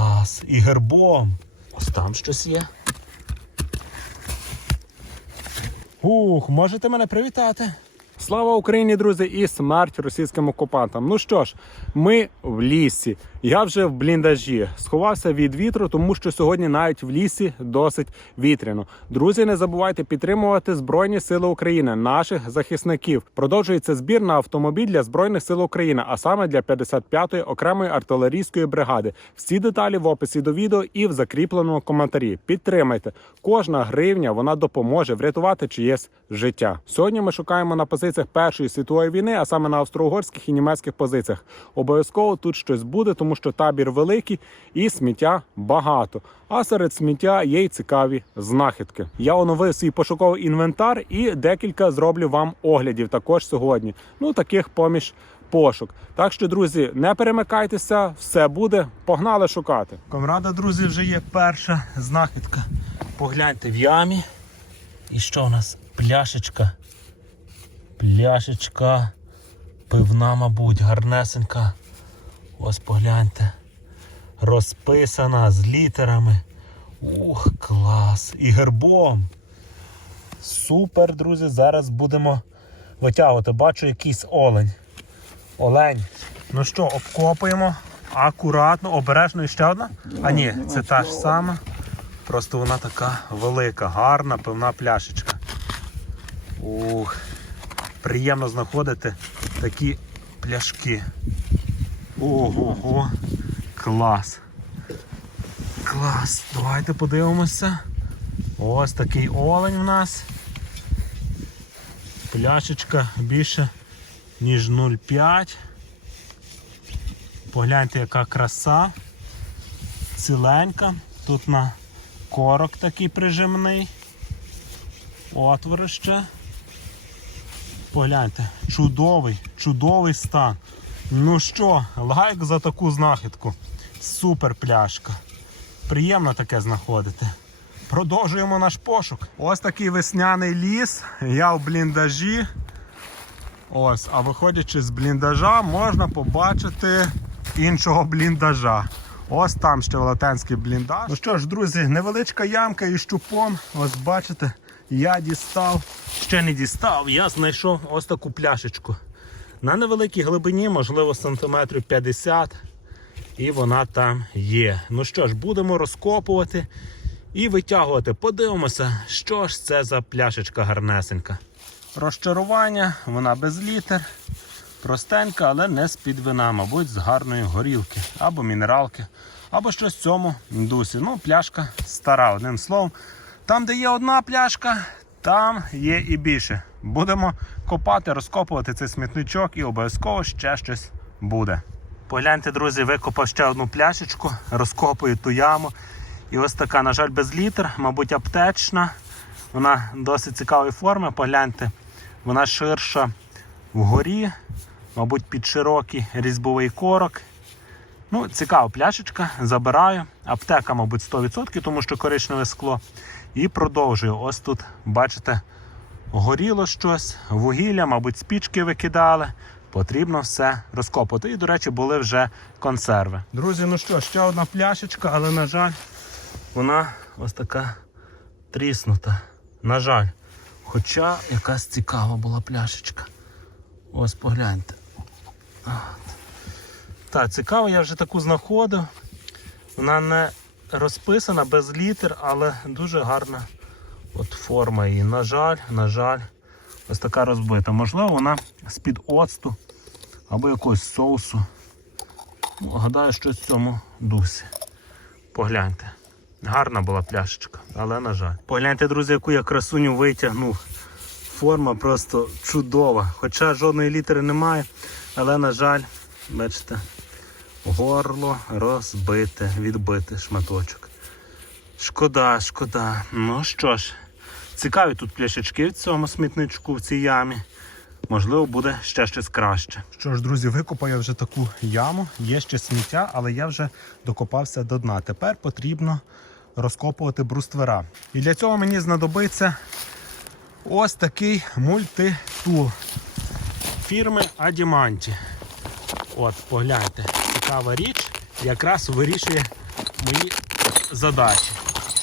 Клас. І гербом. Ось там щось є. Ух, можете мене привітати. Слава Україні, друзі, і смерть російським окупантам. Ну що ж, ми в лісі. Я вже в бліндажі сховався від вітру, тому що сьогодні навіть в лісі досить вітряно. Друзі, не забувайте підтримувати Збройні Сили України, наших захисників. Продовжується збір на автомобіль для Збройних сил України, а саме для 55-ї окремої артилерійської бригади. Всі деталі в описі до відео і в закріпленому коментарі. Підтримайте. Кожна гривня вона допоможе врятувати чиєсь життя. Сьогодні ми шукаємо на позиціях Першої світової війни, а саме на австро-угорських і німецьких позиціях. Обов'язково тут щось буде, тому що табір великий і сміття багато. А серед сміття є й цікаві знахідки. Я оновив свій пошуковий інвентар і декілька зроблю вам оглядів також сьогодні. Ну таких поміж пошук. Так що, друзі, не перемикайтеся, все буде. Погнали шукати. Комрада, друзі, вже є перша знахідка. Погляньте в ямі. І що у нас? Пляшечка. Пляшечка. Пивна, мабуть, гарнесенька. Ось погляньте. Розписана з літерами. Ух, клас! І гербом. Супер, друзі. Зараз будемо витягувати. Бачу якийсь олень. Олень. Ну що, обкопуємо. Акуратно, обережно і ще одна. А ні, це та ж сама. Просто вона така велика, гарна, пивна пляшечка. Ух, приємно знаходити такі пляшки. Ого, клас. Клас. Давайте подивимося. Ось такий олень в нас. Пляшечка більше, ніж 0,5. Погляньте, яка краса. Ціленька. Тут на корок такий прижимний. Отворище. Погляньте, чудовий, чудовий стан. Ну що, лайк за таку знахідку. Супер пляшка. Приємно таке знаходити. Продовжуємо наш пошук. Ось такий весняний ліс. Я в бліндажі. Ось, а виходячи з бліндажа, можна побачити іншого бліндажа. Ось там ще велетенський бліндаж. Ну що ж, друзі, невеличка ямка із щупом. Ось бачите, я дістав. Ще не дістав, я знайшов ось таку пляшечку. На невеликій глибині, можливо, сантиметрів 50. І вона там є. Ну що ж, будемо розкопувати і витягувати. Подивимося, що ж це за пляшечка гарнесенька. Розчарування, вона без літер. Простенька, але не з-під вина, мабуть, з гарної горілки або мінералки, або щось в цьому дусі. Ну, пляшка стара, одним словом. Там, де є одна пляшка, там є і більше. Будемо копати, розкопувати цей смітничок і обов'язково ще щось буде. Погляньте, друзі, викопав ще одну пляшечку, розкопую ту яму. І ось така, на жаль, без літр, мабуть, аптечна. Вона досить цікавої форми. Погляньте, вона ширша вгорі, мабуть, під широкий різьбовий корок. Ну, цікава пляшечка, забираю. Аптека, мабуть, 100%, тому що коричневе скло. І продовжую. Ось тут, бачите, горіло щось, вугілля, мабуть, спічки викидали. Потрібно все розкопати. І, до речі, були вже консерви. Друзі, ну що, ще одна пляшечка, але, на жаль, вона ось така тріснута. На жаль. Хоча якась цікава була пляшечка. Ось погляньте. Так, цікаво, я вже таку знаходив. Вона не розписана без літер, але дуже гарна от форма її. На жаль, на жаль, ось така розбита. Можливо, вона з-під оцту або якогось соусу. Ну, гадаю, що в цьому дусі. Погляньте. Гарна була пляшечка, але на жаль. Погляньте, друзі, яку я красуню витягнув. Форма просто чудова. Хоча жодної літери немає, але, на жаль, бачите, горло розбите, відбите шматочок. Шкода, шкода. Ну що ж, цікаві тут пляшечки в цьому смітничку, в цій ямі. Можливо, буде ще щось краще. Що ж, друзі, викопав я вже таку яму, є ще сміття, але я вже докопався до дна. Тепер потрібно розкопувати бруствера. І для цього мені знадобиться ось такий мультитул фірми Адіманті. От, погляньте, цікава річ, якраз вирішує мої задачі.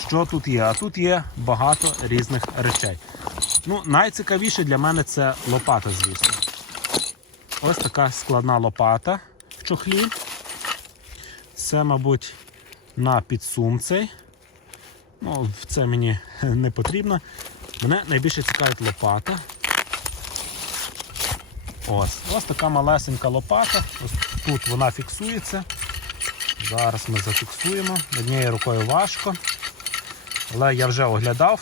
Що тут є? А тут є багато різних речей. Ну, найцікавіше для мене це лопата, звісно. Ось така складна лопата в чохлі. Це, мабуть, на підсум цей. Ну, це мені не потрібно. Мене найбільше цікавить лопата. Ось, ось така малесенька лопата. Ось тут вона фіксується. Зараз ми зафіксуємо. Однією рукою важко. Але я вже оглядав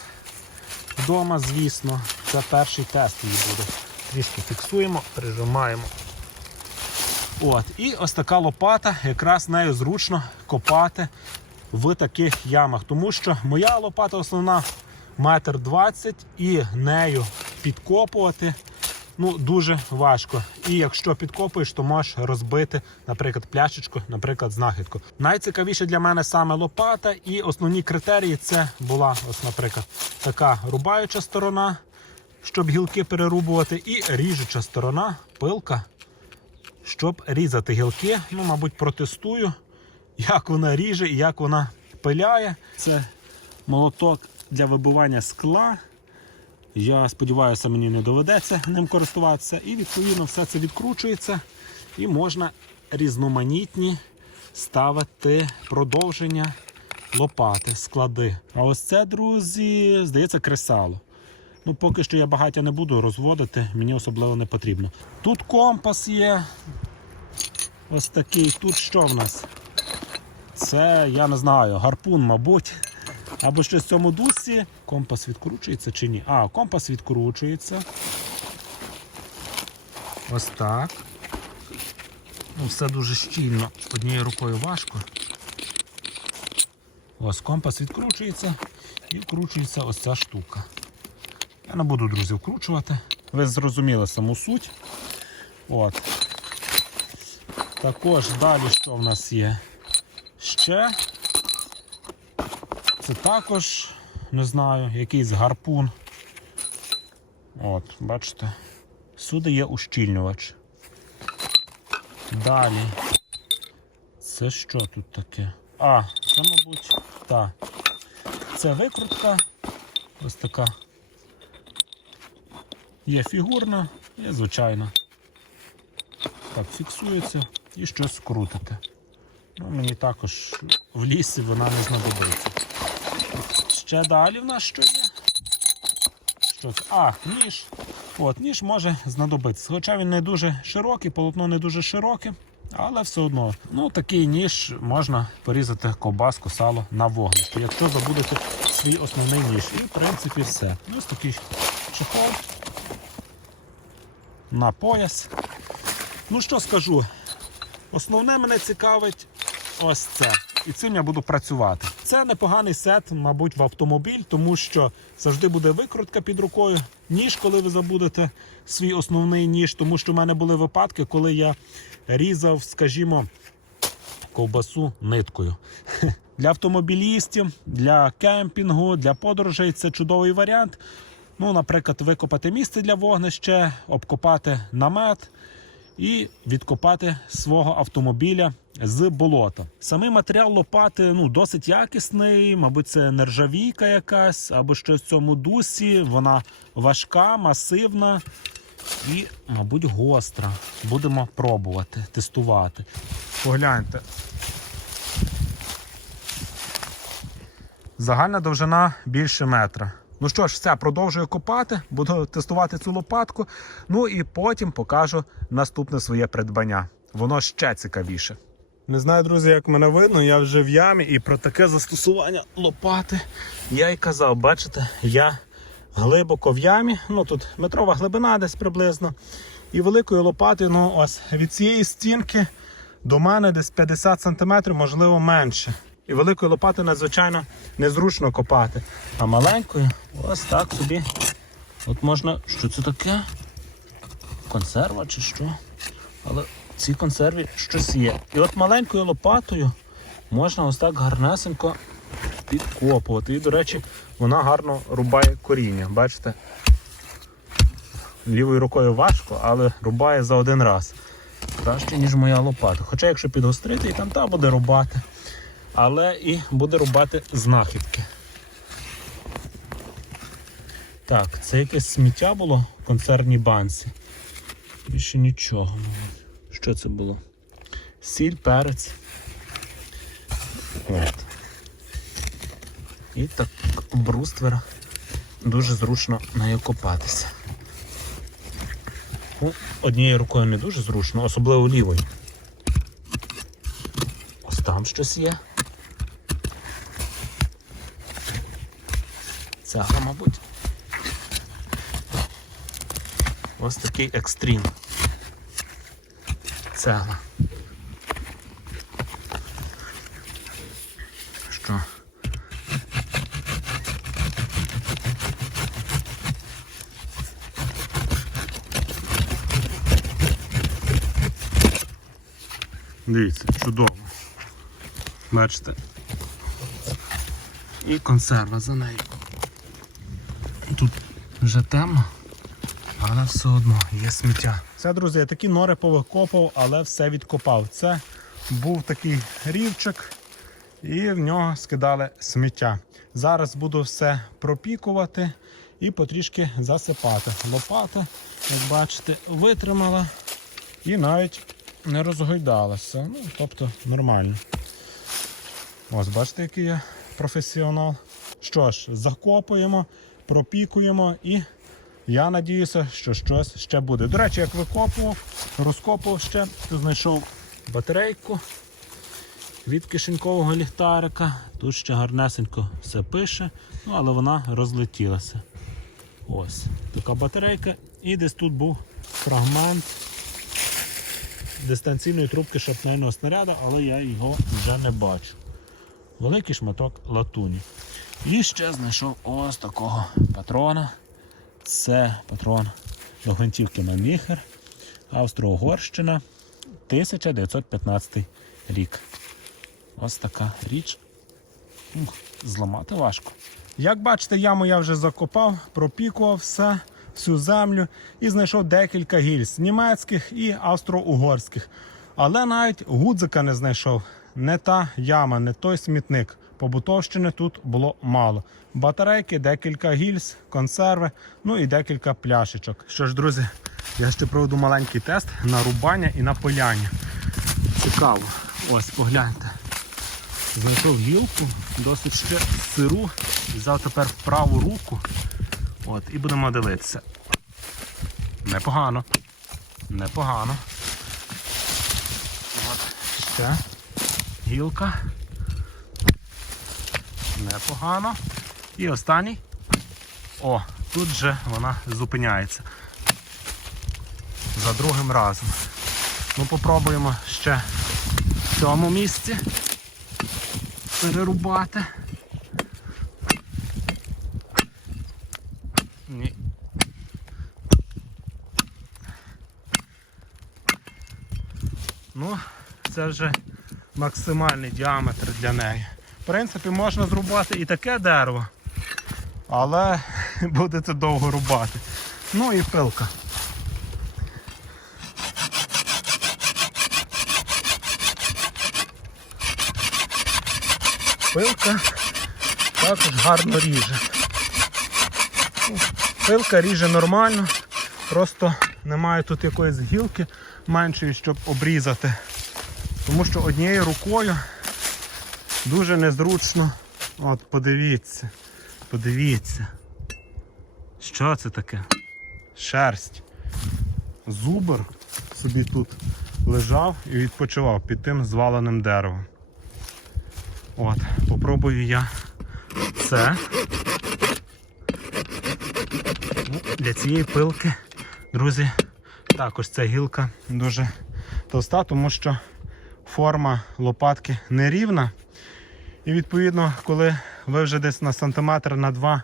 вдома, звісно. Це перший тест її буде. Трішки фіксуємо, прижимаємо. От. І ось така лопата, якраз нею зручно копати в таких ямах. Тому що моя лопата основна метр двадцять і нею підкопувати ну, дуже важко. І якщо підкопуєш, то можеш розбити, наприклад, пляшечку, наприклад, знахідку. Найцікавіше для мене саме лопата, і основні критерії це була, ось, наприклад, така рубаюча сторона, щоб гілки перерубувати, і ріжуча сторона, пилка, щоб різати гілки. Ну, мабуть, протестую, як вона ріже і як вона пиляє. Це молоток для вибивання скла. Я сподіваюся, мені не доведеться ним користуватися. І відповідно все це відкручується. І можна різноманітні ставити продовження лопати, склади. А ось це, друзі, здається, кресало. Ну, поки що я багаття не буду розводити, мені особливо не потрібно. Тут компас є. Ось такий. Тут що в нас? Це, я не знаю, гарпун, мабуть. Або щось в цьому дусі. Компас відкручується чи ні? А, компас відкручується. Ось так. Ну, все дуже щільно. Однією рукою важко. Ось компас відкручується і вкручується ось ця штука. Я не буду, друзі, вкручувати. Ви зрозуміли саму суть. От. Також далі що в нас є? Ще це також, не знаю, якийсь гарпун. От, бачите, всюди є ущільнювач. Далі. Це що тут таке? А, це, мабуть, так. Це викрутка. Ось така. Є фігурна, є звичайна. Так, фіксується і щось крутите. Ну, мені також в лісі вона не знадобиться. Ще далі в нас що є? Що це? А, ніж. От, ніж може знадобитися. Хоча він не дуже широкий, полотно не дуже широке, але все одно. Ну, такий ніж можна порізати ковбаску, сало на вогнищі, якщо забудете свій основний ніж. І в принципі все. Ну, Ось такий чехол на пояс. Ну що скажу? Основне мене цікавить ось це. І цим я буду працювати. Це непоганий сет, мабуть, в автомобіль, тому що завжди буде викрутка під рукою. Ніж, коли ви забудете свій основний ніж, тому що в мене були випадки, коли я різав, скажімо, ковбасу ниткою. Для автомобілістів, для кемпінгу, для подорожей це чудовий варіант. Ну, наприклад, викопати місце для вогнища, обкопати намет і відкопати свого автомобіля з болота. Самий матеріал лопати ну, досить якісний, мабуть, це нержавійка якась або щось в цьому дусі. Вона важка, масивна і, мабуть, гостра. Будемо пробувати, тестувати. Погляньте. Загальна довжина більше метра. Ну що ж, все, продовжую копати, буду тестувати цю лопатку. Ну і потім покажу наступне своє придбання. Воно ще цікавіше. Не знаю, друзі, як мене видно, я вже в ямі і про таке застосування лопати я й казав, бачите, я глибоко в ямі. Ну тут метрова глибина десь приблизно. І великою лопатою, ну ось від цієї стінки до мене десь 50 см, можливо, менше. І великою лопатою надзвичайно незручно копати. А маленькою ось так собі. От можна. Що це таке? Консерва чи що? Але в цій консерві щось є. І от маленькою лопатою можна ось так гарнесенько підкопувати. І, до речі, вона гарно рубає коріння. Бачите? Лівою рукою важко, але рубає за один раз. Краще, ніж моя лопата. Хоча, якщо підгострити, і там та буде рубати. Але і буде рубати знахідки. Так, це якесь сміття було в концерній банці. Більше нічого. Що це було? Сіль, перець. От. І так бруствера дуже зручно нею копатися. Ну, однією рукою не дуже зручно, особливо лівою. Ось там щось є. Цегла, мабуть. Ось такий екстрім. Цегла. Що? Дивіться, чудово. Бачите. І консерва за нею. Вже темно, але все одно є сміття. Це, друзі, я такі нори повикопав, але все відкопав. Це був такий рівчик, і в нього скидали сміття. Зараз буду все пропікувати і потрішки засипати. Лопата, як бачите, витримала і навіть не розгойдалася. Ну, тобто нормально. Ось, бачите, який я професіонал. Що ж, закопуємо, пропікуємо і я надіюся, що щось ще буде. До речі, як викопував, розкопував ще, знайшов батарейку від кишенькового ліхтарика. Тут ще гарнесенько все пише, ну але вона розлетілася. Ось така батарейка. І десь тут був фрагмент дистанційної трубки шапнельного снаряду, але я його вже не бачу. Великий шматок латуні. І ще знайшов ось такого патрона. Це патрон до гвинтівки на міхер. Австро-Угорщина 1915 рік. Ось така річ. Ух, зламати важко. Як бачите, яму я вже закопав, пропікував все, всю землю і знайшов декілька гільз німецьких і австро-угорських. Але навіть гудзика не знайшов. Не та яма, не той смітник. Побутовщини тут було мало. Батарейки, декілька гільз, консерви, ну і декілька пляшечок. Що ж, друзі, я ще проведу маленький тест на рубання і на пиляння. Цікаво. Ось, погляньте. Знайшов гілку, досить ще сиру. Взяв тепер праву руку. От, і будемо дивитися. Непогано. Непогано. От, ще гілка. Непогано. І останній. О, тут же вона зупиняється. За другим разом. Ну, попробуємо ще в цьому місці перерубати. Ні. Ну, це вже максимальний діаметр для неї. В принципі, можна зрубати і таке дерево, але буде це довго рубати. Ну і пилка. Пилка також гарно ріже. Ну, Пилка ріже нормально, просто немає тут якоїсь гілки меншої, щоб обрізати. Тому що однією рукою дуже незручно. От, подивіться, подивіться. Що це таке? Шерсть. Зубр собі тут лежав і відпочивав під тим зваленим деревом. От, попробую я це. Ну, Для цієї пилки, друзі, також ця гілка дуже товста, тому що форма лопатки нерівна. І відповідно, коли ви вже десь на сантиметр на два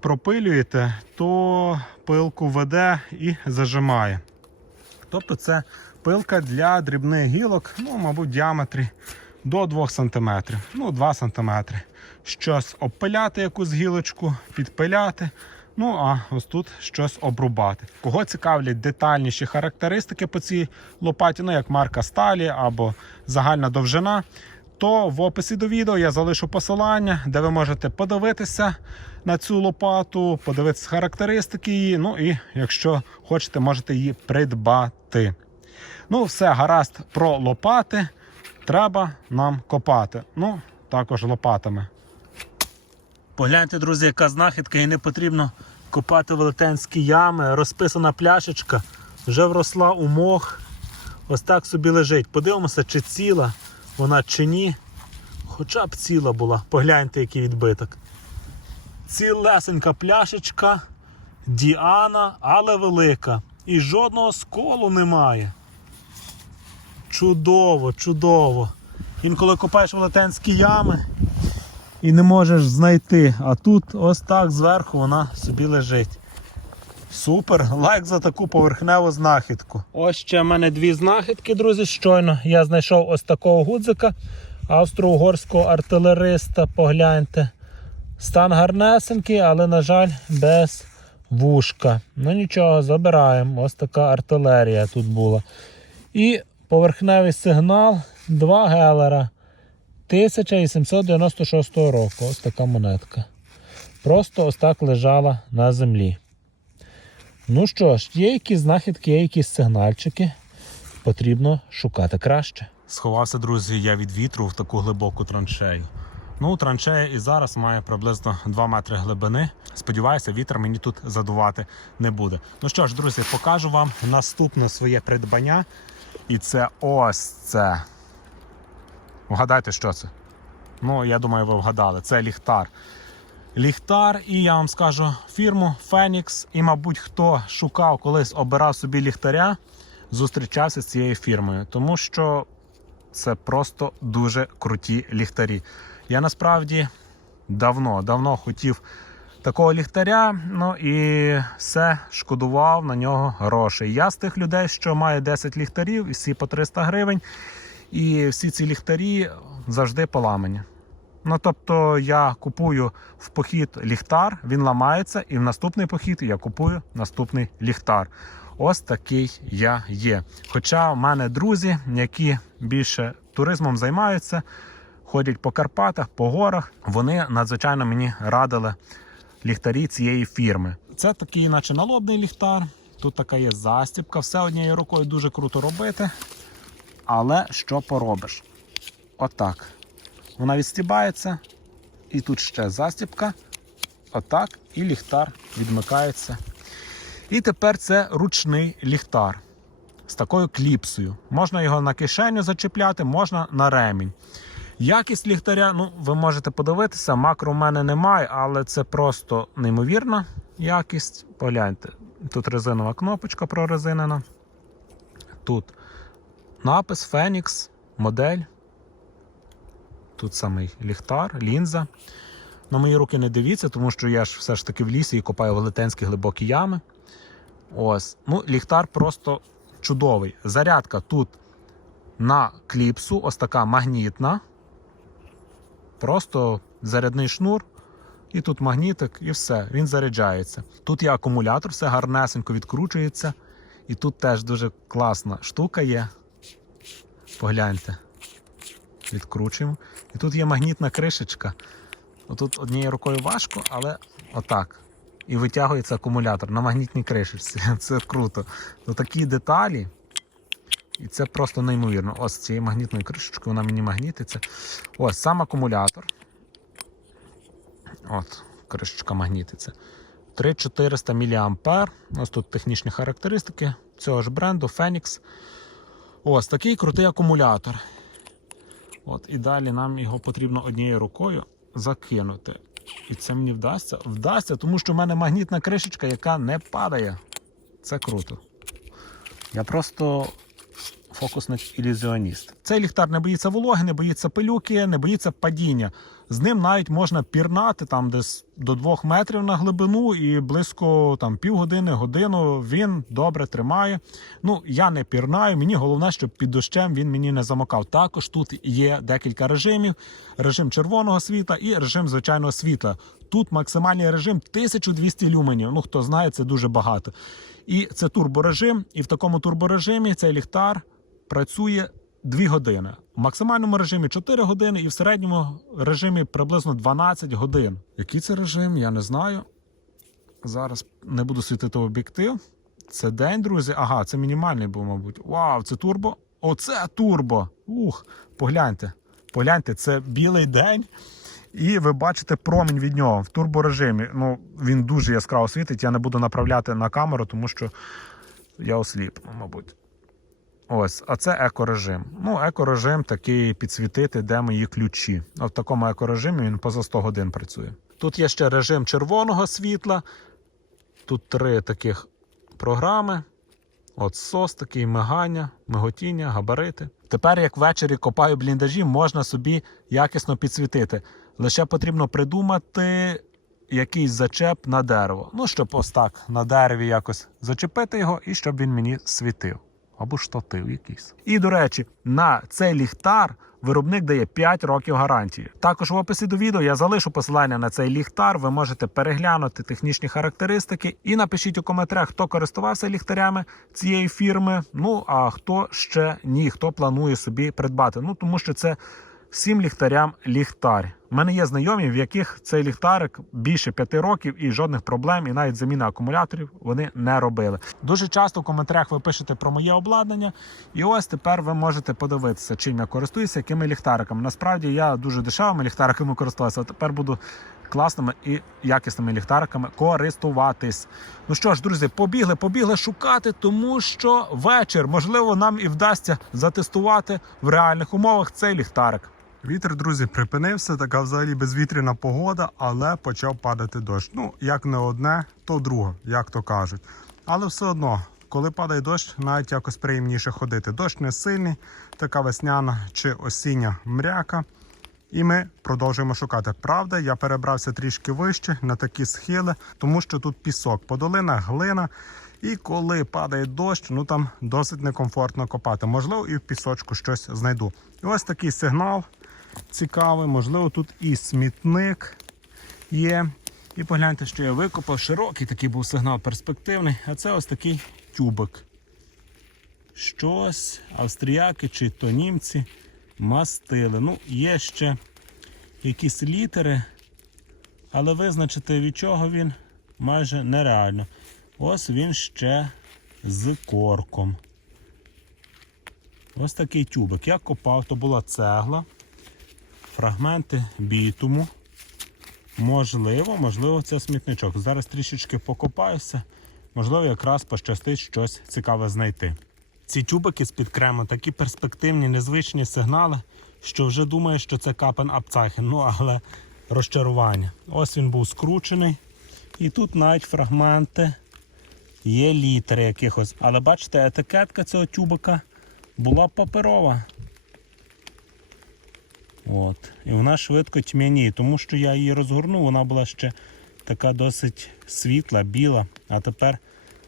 пропилюєте, то пилку веде і зажимає. Тобто це пилка для дрібних гілок, ну, мабуть, діаметрі до 2 см, ну 2 см. Щось обпиляти якусь гілочку, підпиляти. Ну, а ось тут щось обрубати. Кого цікавлять детальніші характеристики по цій лопаті, ну як марка сталі або загальна довжина, то в описі до відео я залишу посилання, де ви можете подивитися на цю лопату, подивитися характеристики її. Ну і якщо хочете, можете її придбати. Ну, все, гаразд про лопати. Треба нам копати. Ну, також лопатами. Погляньте, друзі, яка знахідка, і не потрібно копати велетенські ями. Розписана пляшечка, вже вросла у мох. Ось так собі лежить. Подивимося, чи ціла вона чи ні. Хоча б ціла була. Погляньте, який відбиток. Цілесенька пляшечка, Діана, але велика. І жодного сколу немає. Чудово, чудово. Інколи копаєш велетенські ями і не можеш знайти. А тут ось так зверху вона собі лежить. Супер, лайк за таку поверхневу знахідку. Ось ще в мене дві знахідки, друзі. Щойно я знайшов ось такого гудзика австро-угорського артилериста. Погляньте. Стан гарнесенький, але, на жаль, без вушка. Ну нічого, забираємо. Ось така артилерія тут була. І поверхневий сигнал 2 гелера 1896 року. Ось така монетка. Просто ось так лежала на землі. Ну що ж, є якісь знахідки, є якісь сигнальчики. Потрібно шукати краще. Сховався, друзі, я від вітру в таку глибоку траншею. Ну, траншея і зараз має приблизно 2 метри глибини. Сподіваюся, вітер мені тут задувати не буде. Ну що ж, друзі, покажу вам наступне своє придбання. І це ось це. Вгадайте, що це? Ну, я думаю, ви вгадали. Це ліхтар. Ліхтар, і я вам скажу фірму Phoenix. І, мабуть, хто шукав колись обирав собі ліхтаря, зустрічався з цією фірмою, тому що це просто дуже круті ліхтарі. Я насправді давно, давно хотів такого ліхтаря, ну і все шкодував на нього грошей. Я з тих людей, що має 10 ліхтарів, і всі по 300 гривень. І всі ці ліхтарі завжди поламані. Ну, тобто я купую в похід ліхтар, він ламається, і в наступний похід я купую наступний ліхтар. Ось такий я є. Хоча в мене друзі, які більше туризмом займаються, ходять по Карпатах, по горах, вони надзвичайно мені радили ліхтарі цієї фірми. Це такий, наче налобний ліхтар. Тут така є застібка, все однією рукою дуже круто робити. Але що поробиш? Отак. Вона відстібається, і тут ще застібка. Отак, і ліхтар відмикається. І тепер це ручний ліхтар з такою кліпсою. Можна його на кишеню зачепляти, можна на ремінь. Якість ліхтаря, ну, ви можете подивитися, макро в мене немає, але це просто неймовірна якість. Погляньте, тут резинова кнопочка прорезинена. Тут напис Phoenix, модель. Тут самий ліхтар, лінза. На мої руки не дивіться, тому що я ж все ж таки в лісі і копаю велетенські глибокі ями. Ось. Ну, ліхтар просто чудовий. Зарядка тут на кліпсу, ось така магнітна. Просто зарядний шнур. І тут магнітик, і все, він заряджається. Тут є акумулятор, все гарнесенько відкручується. І тут теж дуже класна штука є. Погляньте. Відкручуємо. І тут є магнітна кришечка. Тут однією рукою важко, але отак. І витягується акумулятор на магнітній кришечці. Це круто. Ну такі деталі. І це просто неймовірно. Ось цією магнітною кришечкою вона мені магнітиться. Ось сам акумулятор. От, кришечка магнітиться. 3400 мА. Ось тут технічні характеристики цього ж бренду Phoenix. Ось такий крутий акумулятор. От, І далі нам його потрібно однією рукою закинути. І це мені вдасться? Вдасться, тому що в мене магнітна кришечка, яка не падає. Це круто. Я просто фокусник ілюзіоніст. Цей ліхтар не боїться вологи, не боїться пилюки, не боїться падіння. З ним навіть можна пірнати там десь до 2 метрів на глибину і близько там півгодини, годину він добре тримає. Ну, я не пірнаю. Мені головне, щоб під дощем він мені не замокав. Також тут є декілька режимів: режим червоного світла і режим звичайного світла. Тут максимальний режим 1200 люменів. Ну, хто знає, це дуже багато. І це турборежим. І в такому турборежимі цей ліхтар працює 2 години. В максимальному режимі 4 години і в середньому режимі приблизно 12 годин. Який це режим, я не знаю. Зараз не буду світити об'єктив. Це день, друзі. Ага, це мінімальний був, мабуть. Вау, це турбо. Оце турбо. Ух, погляньте. Погляньте, це білий день. І ви бачите промінь від нього в турборежимі. Ну, він дуже яскраво світить. Я не буду направляти на камеру, тому що я осліп, мабуть. Ось, а це екорежим. Ну, екорежим такий підсвітити, де мої ключі. А в такому екорежимі він поза 100 годин працює. Тут є ще режим червоного світла. Тут три таких програми. От сос, такий мигання, миготіння, габарити. Тепер, як ввечері копаю бліндажі, можна собі якісно підсвітити. Лише потрібно придумати якийсь зачеп на дерево. Ну, щоб ось так на дереві якось зачепити його і щоб він мені світив. Або штатив якийсь. І, до речі, на цей ліхтар виробник дає 5 років гарантії. Також в описі до відео я залишу посилання на цей ліхтар. Ви можете переглянути технічні характеристики і напишіть у коментарях, хто користувався ліхтарями цієї фірми. Ну а хто ще ні, хто планує собі придбати. Ну тому що це всім ліхтарям ліхтар. У мене є знайомі, в яких цей ліхтарик більше п'яти років і жодних проблем, і навіть заміна акумуляторів вони не робили. Дуже часто в коментарях ви пишете про моє обладнання, і ось тепер ви можете подивитися, чим я користуюся, якими ліхтариками. Насправді я дуже дешевими ліхтариками користувався, тепер буду класними і якісними ліхтариками користуватись. Ну що ж, друзі, побігли, побігли шукати, тому що вечір, можливо, нам і вдасться затестувати в реальних умовах цей ліхтарик. Вітер, друзі, припинився, така взагалі безвітряна погода, але почав падати дощ. Ну, як не одне, то друге, як то кажуть. Але все одно, коли падає дощ, навіть якось приємніше ходити. Дощ не сильний, така весняна чи осіння мряка. І ми продовжуємо шукати. Правда, я перебрався трішки вище на такі схили, тому що тут пісок, по долинах глина. І коли падає дощ, ну там досить некомфортно копати. Можливо, і в пісочку щось знайду. І ось такий сигнал цікавий. Можливо, тут і смітник є. І погляньте, що я викопав. Широкий такий був сигнал перспективний. А це ось такий тюбик. Щось австріяки чи то німці мастили. Ну, є ще якісь літери, але визначити від чого він майже нереально. Ось він ще з корком. Ось такий тюбик. Я копав, то була цегла, фрагменти бітуму. Можливо, можливо, це смітничок. Зараз трішечки покопаюся. Можливо, якраз пощастить щось цікаве знайти. Ці тюбики з-під крему такі перспективні, незвичні сигнали, що вже думаю, що це капен Апцахен. Ну, але розчарування. Ось він був скручений. І тут навіть фрагменти є літери якихось. Але бачите, етикетка цього тюбика була паперова. От. І вона швидко тьмяніє, тому що я її розгорнув, вона була ще така досить світла, біла, а тепер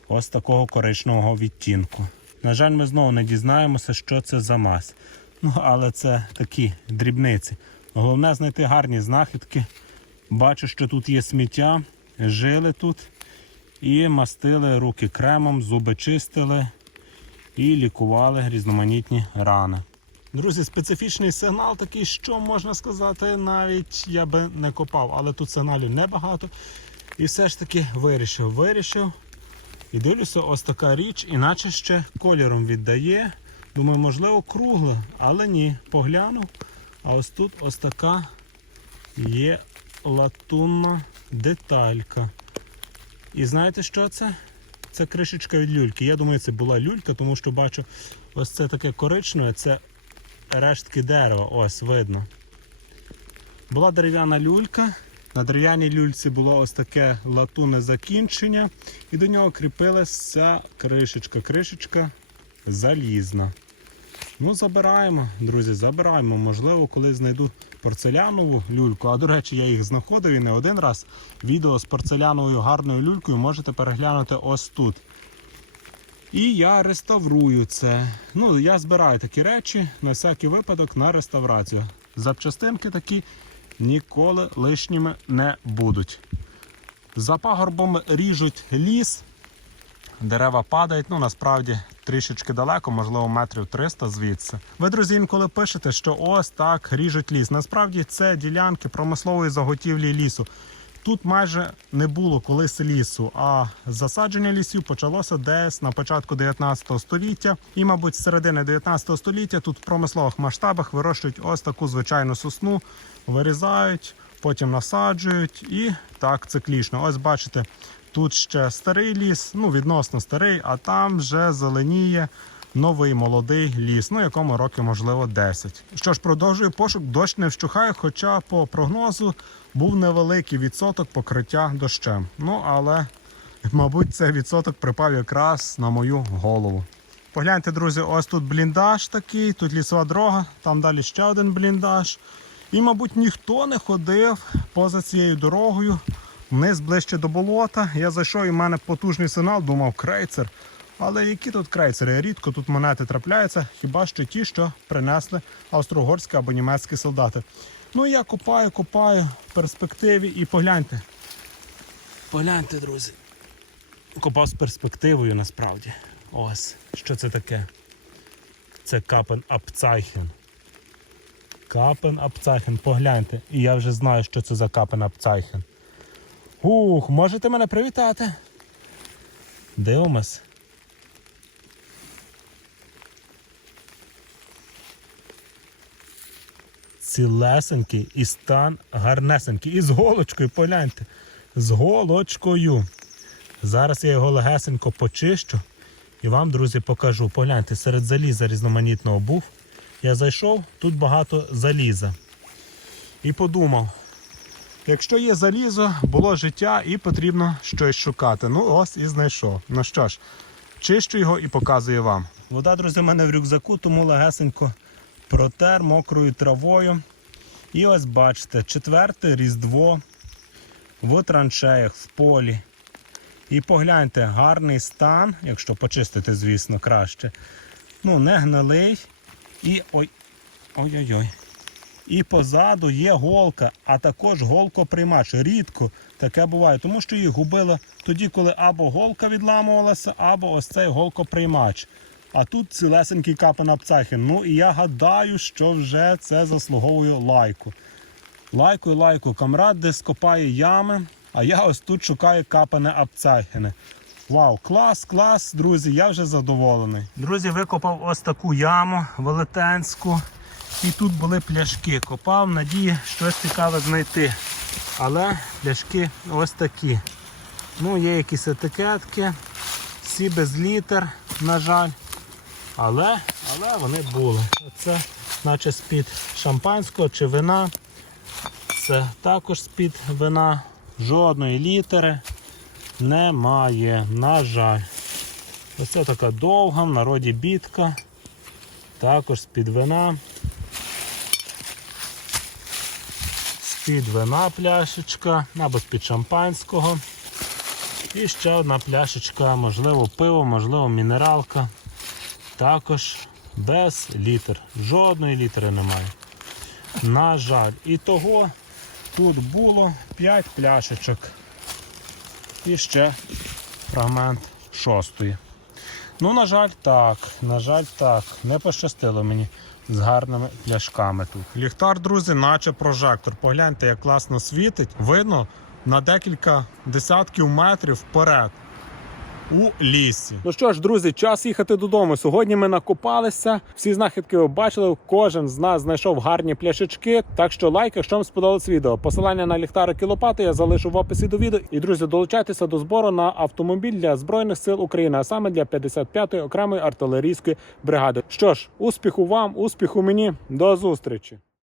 ось такого коричневого відтінку. На жаль, ми знову не дізнаємося, що це за мазь. Ну, але це такі дрібниці. Головне знайти гарні знахідки. Бачу, що тут є сміття, жили тут і мастили руки кремом, зуби чистили і лікували різноманітні рани. Друзі, специфічний сигнал такий, що можна сказати, навіть я би не копав, але тут сигналів небагато. І все ж таки вирішив, вирішив. І дивлюся, ось така річ, іначе ще кольором віддає. Думаю, можливо, кругле, але ні. Поглянув. А ось тут ось така є латунна деталька. І знаєте, що це? Це кришечка від люльки. Я думаю, це була люлька, тому що бачу, ось це таке коричневе, це рештки дерева, ось видно. Була дерев'яна люлька. На дерев'яній люльці було ось таке латунне закінчення, і до нього кріпилася кришечка. Кришечка залізна. Ну, забираємо, друзі, забираємо. Можливо, коли знайду порцелянову люльку. А до речі, я їх знаходив і не один раз. Відео з порцеляновою гарною люлькою можете переглянути ось тут. І я реставрую це. Ну, я збираю такі речі на всякий випадок на реставрацію. Запчастинки такі ніколи лишніми не будуть. За пагорбом ріжуть ліс, дерева падають. Ну, насправді трішечки далеко, можливо, метрів 300 звідси. Ви, друзі, інколи пишете, що ось так ріжуть ліс. Насправді це ділянки промислової заготівлі лісу. Тут майже не було колись лісу, а засадження лісів почалося десь на початку 19 століття. І, мабуть, з середини 19 століття тут в промислових масштабах вирощують ось таку звичайну сосну, вирізають, потім насаджують і так циклічно. Ось бачите, тут ще старий ліс, ну відносно старий, а там вже зеленіє новий молодий ліс, ну якому роки, можливо, 10. Що ж, продовжую пошук, дощ не вщухає, хоча по прогнозу був невеликий відсоток покриття дощем. Ну, але, мабуть, цей відсоток припав якраз на мою голову. Погляньте, друзі, ось тут бліндаж такий, тут лісова дорога, там далі ще один бліндаж. І, мабуть, ніхто не ходив поза цією дорогою вниз ближче до болота. Я зайшов і в мене потужний сигнал, думав, крейцер. Але які тут крейцери? Рідко тут монети трапляються, хіба що ті, що принесли австро-угорські або німецькі солдати. Ну я копаю, копаю в перспективі і погляньте. Погляньте, друзі. Копав з перспективою насправді. Ось, що це таке? Це капен Апцайхен. Капен Апцайхен, погляньте. І я вже знаю, що це за капен Апцайхен. Ух, можете мене привітати? Дивимось. Цілесенький і стан гарнесенький. І з голочкою, погляньте. З голочкою. Зараз я його легесенько почищу і вам, друзі, покажу. Погляньте, серед заліза різноманітного був. Я зайшов, тут багато заліза. І подумав, якщо є залізо, було життя і потрібно щось шукати. Ну, ось і знайшов. Ну що ж, чищу його і показую вам. Вода, друзі, в мене в рюкзаку, тому легесенько протер мокрою травою. І ось бачите, четверте різдво в траншеях, в полі. І погляньте, гарний стан, якщо почистити, звісно, краще. Ну, не гнилий. І ой. Ой-ой-ой. І позаду є голка, а також голкоприймач. Рідко таке буває, тому що їх губили тоді, коли або голка відламувалася, або ось цей голкоприймач. А тут цілесенький капан Апцахін. Ну і я гадаю, що вже це заслуговує лайку. Лайку, лайку, камрад десь копає ями, а я ось тут шукаю капане Апцахіни. Вау, клас, клас, друзі, я вже задоволений. Друзі, викопав ось таку яму велетенську. І тут були пляшки. Копав, надії щось цікаве знайти. Але пляшки ось такі. Ну, є якісь етикетки, всі без літер, на жаль. Але, але вони були. Оце, наче з-під шампанського чи вина. Це також з-під вина. Жодної літери немає, на жаль. Оце така довга, в народі бітка. Також з-під вина. З-під вина пляшечка, або з-під шампанського. І ще одна пляшечка, можливо, пиво, можливо, мінералка. Також без літер. Жодної літери немає. На жаль, і того тут було 5 пляшечок. І ще фрагмент шостої. Ну, на жаль, так. На жаль, так. Не пощастило мені з гарними пляшками тут. Ліхтар, друзі, наче прожектор. Погляньте, як класно світить. Видно на декілька десятків метрів вперед. У лісі. Ну що ж, друзі, час їхати додому. Сьогодні ми накопалися. Всі знахідки ви бачили. Кожен з нас знайшов гарні пляшечки. Так що лайк, якщо вам сподобалось відео. Посилання на ліхтарик і лопати я залишу в описі до відео. І друзі, долучайтеся до збору на автомобіль для збройних сил України, а саме для 55-ї окремої артилерійської бригади. Що ж, успіху вам, успіху мені, до зустрічі.